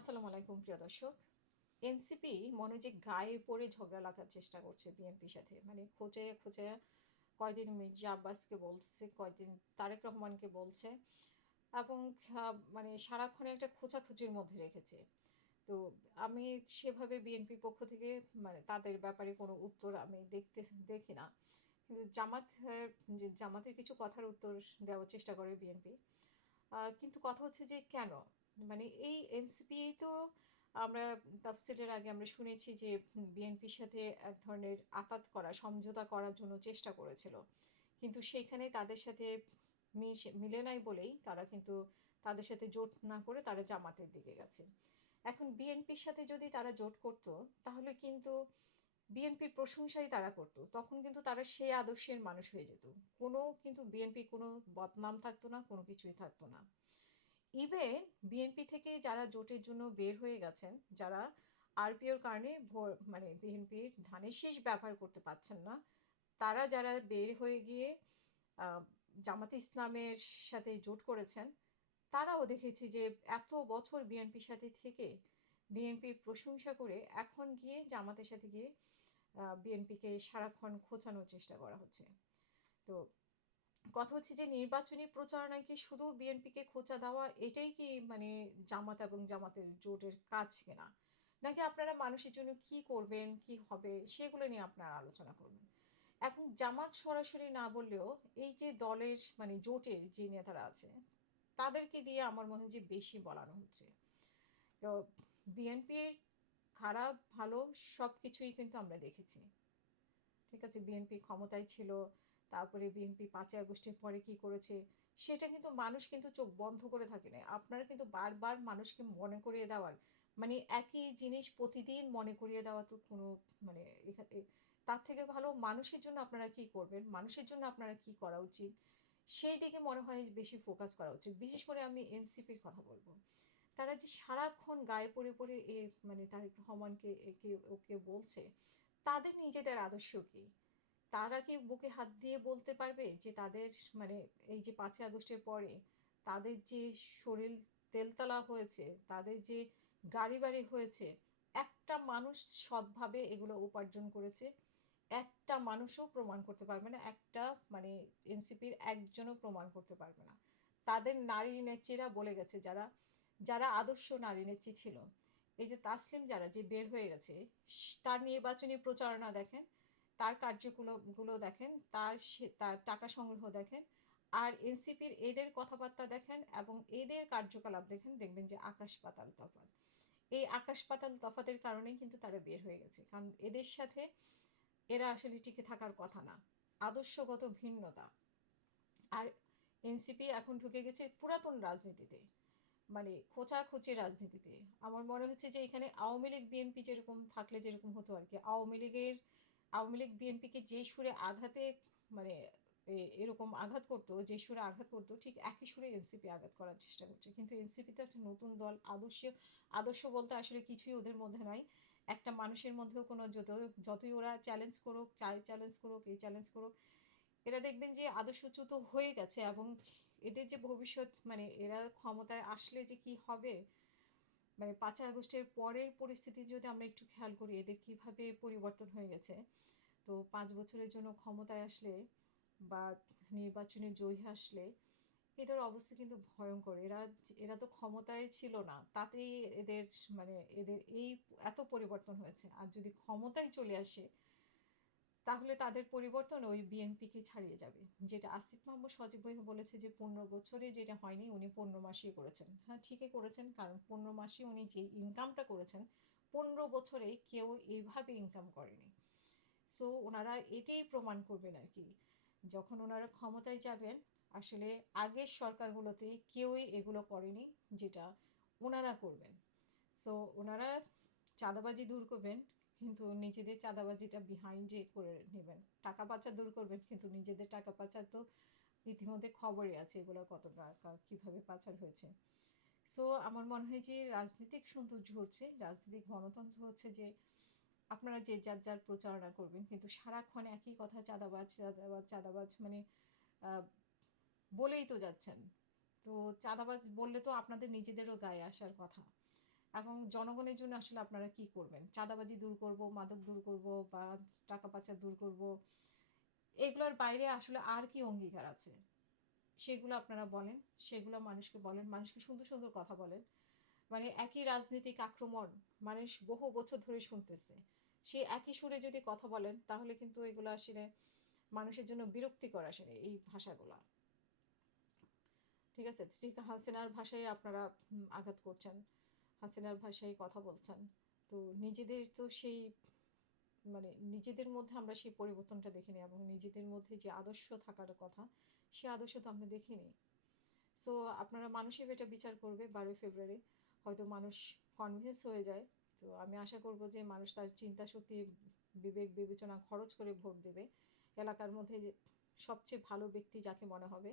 আসসালামু আলাইকুম প্রিয় দর্শক। এনসিপি মনে হয় যে গায়ে পড়ে ঝগড়া লাগার চেষ্টা করছে বিএনপির সাথে। মানে খোঁচাইয়া, খোঁচাইয়া কয়দিন মির্জা আব্বাসকে বলছে, কয়দিন তারেক রহমানকে বলছে এবং মানে সারাক্ষণ একটা খোঁচাখুচির মধ্যে রেখেছে। তো আমি সেভাবে বিএনপির পক্ষ থেকে মানে তাদের ব্যাপারে কোনো উত্তর আমি দেখি না। কিন্তু জামাতের কিছু কথার উত্তর দেওয়ার চেষ্টা করে বিএনপি। কিন্তু কথা হচ্ছে যে কেন? মানে এই এনসিপি তো আমরা তাফসীরের আগে আমরা শুনেছি যে বিএনপির সাথে এক ধরনের আঁতাত করা, সমঝোতা করার জন্য চেষ্টা করেছিল। কিন্তু সেইখানে তাদের সাথে মিলে নাই বলেই তারা কিন্তু তাদের সাথে জোট না করে তারা জামাতের দিকে গেছে। এখন বিএনপির সাথে যদি তারা জোট করত তাহলে কিন্তু বিএনপির প্রশংসাই তারা করত, তখন কিন্তু তারা সেই আদর্শের মানুষ হয়ে যেত। কোনো কিন্তু বিএনপির কোনো বদনাম থাকতো না, কোনো কিছুই থাকতো না। ইভেন বিএনপি থেকে যারা জোটের জন্য বের হয়ে গেছেন, যারা আরপিওর কারণে মানে বিএনপির ধানের শীষ ব্যবহার করতে পারছেন না, তারা যারা বের হয়ে গিয়ে আহ, জামাতে ইসলামের সাথে জোট করেছেন, তারাও দেখেছি যে এত বছর বিএনপির সাথে থেকে বিএনপির প্রশংসা করে এখন গিয়ে জামাতের সাথে গিয়ে বিএনপিকে সারাক্ষণ খোঁচানোর চেষ্টা করা হচ্ছে। তো কথা হচ্ছে যে নির্বাচনী প্রচারণায় কি শুধু বিএনপিকে খোঁচা দেওয়া এটাই কি মানে জামাত এবং জামাতের জোটের কাজ কিনা, নাকি আপনারা মানুষের জন্য কি করবেন, কি হবে সেগুলো নিয়ে আপনারা আলোচনা করবেন? এখন জামাত সরাসরি না বললেও এই যে দলের মানে জোটের যে নেতারা আছে তাদেরকে দিয়ে আমার মনে হয় যে বেশি বলানো হচ্ছে। তো বিএনপির খারাপ ভালো সব কিছুই কিন্তু আমরা দেখেছি। ঠিক আছে, বিএনপি ক্ষমতায় ছিল, তারপরে বিএনপি 5ই আগস্টের পরে কি করেছে সেটা কিন্তু মানুষ কিন্তু চোখ বন্ধ করে থাকে না। আপনারা কিন্তু বারবার মানুষকে মনে করিয়ে দেওয়ার মানে একই জিনিস প্রতিদিন মনে করিয়ে দেওয়া তো কোনো মানে এখানে তার থেকে ভালো মানুষের জন্য আপনারা কি করবেন, মানুষের জন্য আপনারা কি করা উচিত সেই দিকে মনে হয় বেশি ফোকাস করা উচিত। বিশেষ করে আমি এনসিপির কথা বলবো। তারা যে সারাক্ষণ গায়ে পড়ে পড়ে মানে তারেক রহমানকে একে ওকে বলছে, তাদের নিজেদের আদর্শ কি? তারা কি বুকে হাত দিয়ে বলতে পারবে যে তাদের মানে এই যে 5ই আগস্টের পরে তাদের যে শরীর তেলতলা হয়েছে, তাদের যে গাড়ি বাড়ি হয়েছে, একটা মানুষ সৎভাবে এগুলো উপার্জন করেছে? একটা মানুষও প্রমাণ করতে পারবে না, একটা মানে এনসিপির একজনও প্রমাণ করতে পারবে না। তাদের নারী নেত্রীরা বলে গেছে, যারা যারা আদর্শ নারী নেত্রী ছিল, এই যে তাসলিম যারা যে বের হয়ে গেছে, তার নির্বাচনী প্রচারণা দেখেন, তার কার্যক্রমগুলো দেখেন, তার টাকা সংগ্রহ দেখেন, আর এনসিপির এদের কথাবার্তা দেখেন এবং এদের কার্যকলাপ দেখেন, দেখবেন যে আকাশ পাতাল তফাৎ। এই আকাশ পাতাল তফাতের কারণেই কিন্তু তারা বের হয়ে গেছে, কারণ এদের সাথে এরা আসলে টিকে থাকার কথা না, আদর্শগত ভিন্নতা। আর এনসিপি এখন ঢুকে গেছে পুরাতন রাজনীতিতে, মানে খোঁচাখুচি রাজনীতিতে। আমার মনে হচ্ছে যে এখানে আওয়ামী লীগ বিএনপি যেরকম থাকলে যেরকম হতো আর কি, আওয়ামী লীগ বিএনপিকে যে সুরে আঘাতে মানে এরকম আঘাত করতো, যে সুরে আঘাত করতো ঠিক একই সুরে এনসিপি আঘাত করার চেষ্টা করছে। কিন্তু এনসিপি তো একটা নতুন দল, আদর্শ বলতে আসলে কিছুই ওদের মধ্যে নাই। একটা মানুষের মধ্যেও কোনো যতই ওরা চ্যালেঞ্জ করুক, চ্যালেঞ্জ করুক, এই চ্যালেঞ্জ করুক, এরা দেখবেন যে আদর্শচ্যুত হয়ে গেছে। এবং এদের যে ভবিষ্যৎ মানে এরা ক্ষমতায় আসলে যে কি হবে, মানে 5ই আগস্টের পরের পরিস্থিতি যদি আমরা একটু খেয়াল করি এদের কিভাবে পরিবর্তন হয়ে গেছে। তো 5 বছরের জন্য ক্ষমতায় আসলে বা নির্বাচনে জয়ী আসলে এদের অবস্থা কিন্তু ভয়ঙ্কর। এরা এরা তো ক্ষমতায় ছিল না, তাতেই এদের মানে এদের এই এত পরিবর্তন হয়েছে। আর যদি ক্ষমতায় চলে আসে তাহলে তাদের পরিবর্তন ওই বিএনপিকে ছাড়িয়ে যাবে। যেটা আসিফ মাহমুদ সজীব ভাই বলেছে যে 15 বছরে যেটা হয়নি উনি 15 মাসেই করেছেন। হ্যাঁ, ঠিকই করেছেন, কারণ 15 মাসে উনি যে ইনকামটা করেছেন 15 বছরে কেউ এইভাবে ইনকাম করেনি। সো ওনারা এটাই প্রমাণ করবেন আর কি, যখন ওনারা ক্ষমতায় যাবেন। আসলে আগের সরকারগুলোতে কেউই এগুলো করেনি যেটা ওনারা করবেন। সো ওনারা চাঁদাবাজি দূর করবেন, কিন্তু নিজেদের চাঁদাবাজিটা বিহাইন্ডে করে নেবেন। টাকা পাচার দূর করবেন, কিন্তু নিজেদের টাকা পাচার তো ইতিমধ্যে খবরই আছে এগুলো কত টাকা কীভাবে পাচার হয়েছে। সো আমার মনে হয় যে রাজনৈতিক সৌন্দর্য হচ্ছে, রাজনৈতিক গণতন্ত্র হচ্ছে যে আপনারা যে যার যার প্রচারণা করবেন, কিন্তু সারাক্ষণ একই কথা, চাঁদাবাজ চাঁদাবাজ চাঁদাবাজ মানে আহ, বলেই তো যাচ্ছেন। তো চাঁদাবাজ বললে তো আপনাদের নিজেদেরও গায়ে আসার কথা। এবং জনগণের জন্য আসলে আপনারা কি করবেন? চাঁদাবাজি দূর করব, মাদক দূর করব, বা টাকা পাচার দূর করব, এগুলোর বাইরে আসলে আর কি অঙ্গীকার আছে? সেগুলো আপনারা বলেন, সেগুলো মানুষকে বলেন, মানুষকে সুন্দর সুন্দর কথা বলেন। মানে একই রাজনৈতিক আক্রমণ মানুষ বহু বছর ধরে শুনতেছে, সেই একই সুরে যদি কথা বলেন তাহলে কিন্তু এগুলো আসলে মানুষের জন্য বিরক্তিকর আসলে এই ভাষাগুলা। ঠিক আছে, ঠিক হাসিনার ভাষায় আপনারা আঘাত করছেন, হাসিনার ভাষায় কথা বলছেন। তো নিজেদের তো সেই মানে নিজেদের মধ্যে আমরা সেই পরিবর্তনটা দেখিনি, এবং নিজেদের মধ্যে যে আদর্শ থাকার কথা সে আদর্শ তো আমরা দেখিনি। সো আপনারা মানুষই এটা বিচার করবে 12 ফেব্রুয়ারি। হয়তো মানুষ কনভিন্স হয়ে যায়। তো আমি আশা করব যে মানুষ তার চিন্তা শক্তি, বিবেক বিবেচনা খরচ করে ভোট দেবে। এলাকার মধ্যে সবচেয়ে ভালো ব্যক্তি যাকে মনে হবে,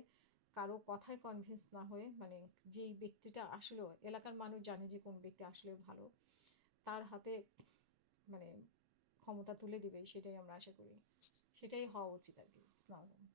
কারো কথায় কনভিন্স না হয়ে, মানে যেই ব্যক্তিটা আসলে এলাকার মানুষ জানে যে কোন ব্যক্তি আসলে ভালো, তার হাতে মানে ক্ষমতা তুলে দিবে, সেটাই আমরা আশা করি। সেটাই হওয়া উচিত আর কি। আসসালামু আলাইকুম।